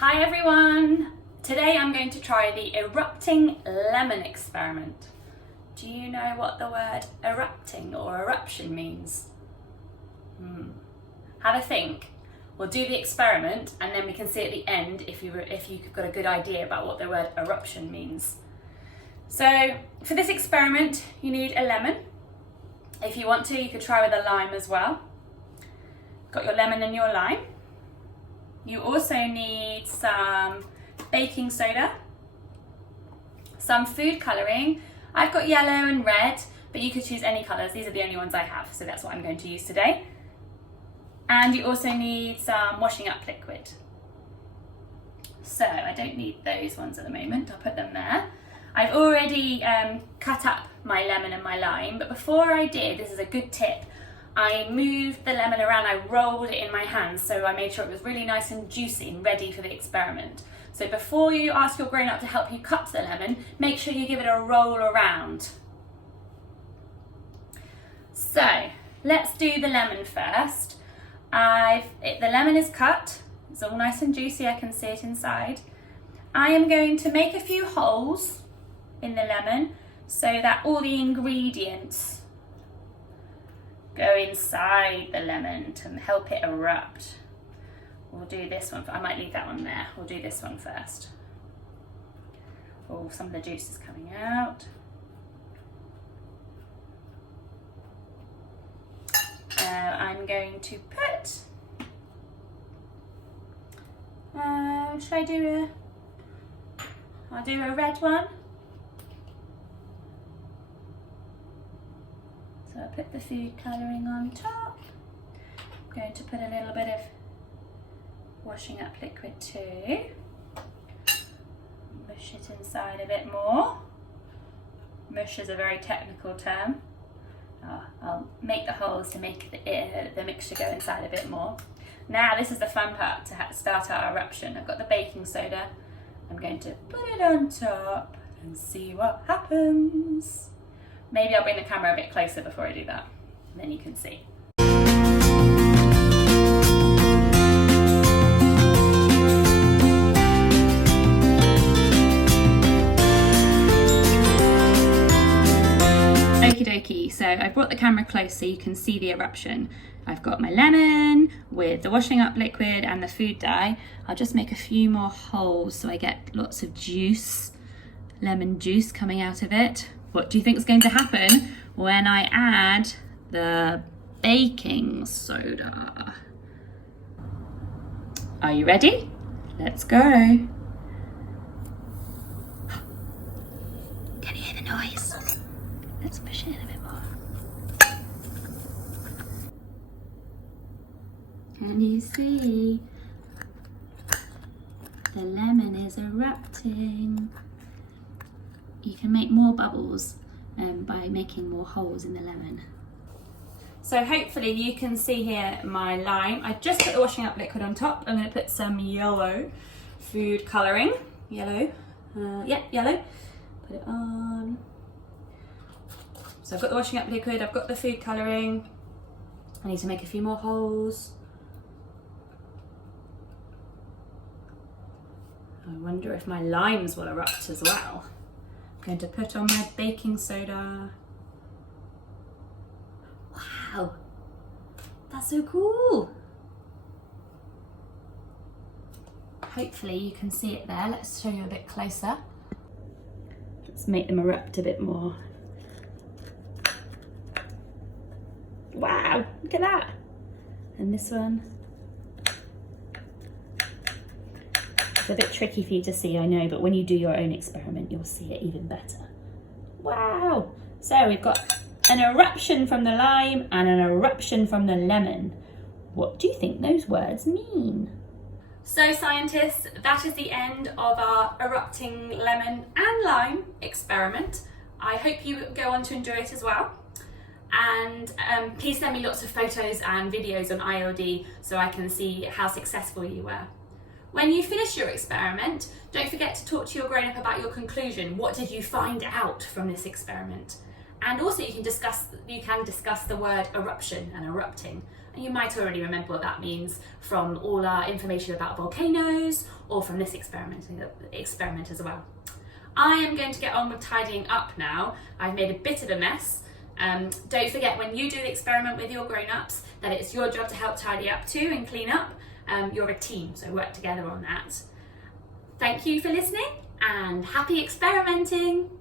Hi everyone! Today I'm going to try the erupting lemon experiment. Do you know what the word erupting or eruption means? Have a think. We'll do the experiment and then we can see at the end if you've got a good idea about what the word eruption means. So for this experiment you need a lemon. If you want to, you could try with a lime as well. Got your lemon and your lime. You also need some baking soda, some food colouring. I've got yellow and red, but you could choose any colours. These are the only ones I have, so that's what I'm going to use today. And you also need some washing up liquid. So I don't need those ones at the moment, I'll put them there. I've already cut up my lemon and my lime, but before I did, this is a good tip, I moved the lemon around, I rolled it in my hands, so I made sure it was really nice and juicy and ready for the experiment. So before you ask your grown-up to help you cut the lemon, make sure you give it a roll around. So let's do the lemon first. The lemon is cut, it's all nice and juicy, I can see it inside. I am going to make a few holes in the lemon so that all the ingredients go inside the lemon to help it erupt. We'll do this one, I might leave that one there. We'll do this one first. Oh, some of the juice is coming out. I'm going to put, should I do I'll do a red one. So I'll put the food colouring on top. I'm going to put a little bit of washing up liquid too. Mush it inside a bit more. Mush is a very technical term. I'll make the holes to make the mixture go inside a bit more. Now this is the fun part to start our eruption. I've got the baking soda. I'm going to put it on top and see what happens. Maybe I'll bring the camera a bit closer before I do that, and then you can see. Okie dokie, so I brought the camera close so you can see the eruption. I've got my lemon with the washing up liquid and the food dye. I'll just make a few more holes so I get lots of juice, lemon juice coming out of it. What do you think is going to happen when I add the baking soda? Are you ready? Let's go. Can you hear the noise? Let's push it in a bit more. Can you see? The lemon is erupting. You can make more bubbles by making more holes in the lemon. So hopefully you can see here my lime. I just put the washing up liquid on top. I'm going to put some yellow food colouring. Yellow. Yellow. Put it on. So I've got the washing up liquid, I've got the food colouring. I need to make a few more holes. I wonder if my limes will erupt as well. I'm going to put on my baking soda. Wow, that's so cool. Hopefully you can see it there. Let's show you a bit closer. Let's make them erupt a bit more. Wow, look at that. And this one. It's a bit tricky for you to see, I know, but when you do your own experiment, you'll see it even better. Wow. So we've got an eruption from the lime and an eruption from the lemon. What do you think those words mean? So scientists, that is the end of our erupting lemon and lime experiment. I hope you go on to enjoy it as well. And please send me lots of photos and videos on ILD so I can see how successful you were. When you finish your experiment, don't forget to talk to your grown-up about your conclusion. What did you find out from this experiment? And also you can discuss the word eruption and erupting. And you might already remember what that means from all our information about volcanoes or from this experiment as well. I am going to get on with tidying up now. I've made a bit of a mess. Don't forget, when you do the experiment with your grown-ups, that it's your job to help tidy up too and clean up. You're a team, so work together on that. Thank you for listening and happy experimenting!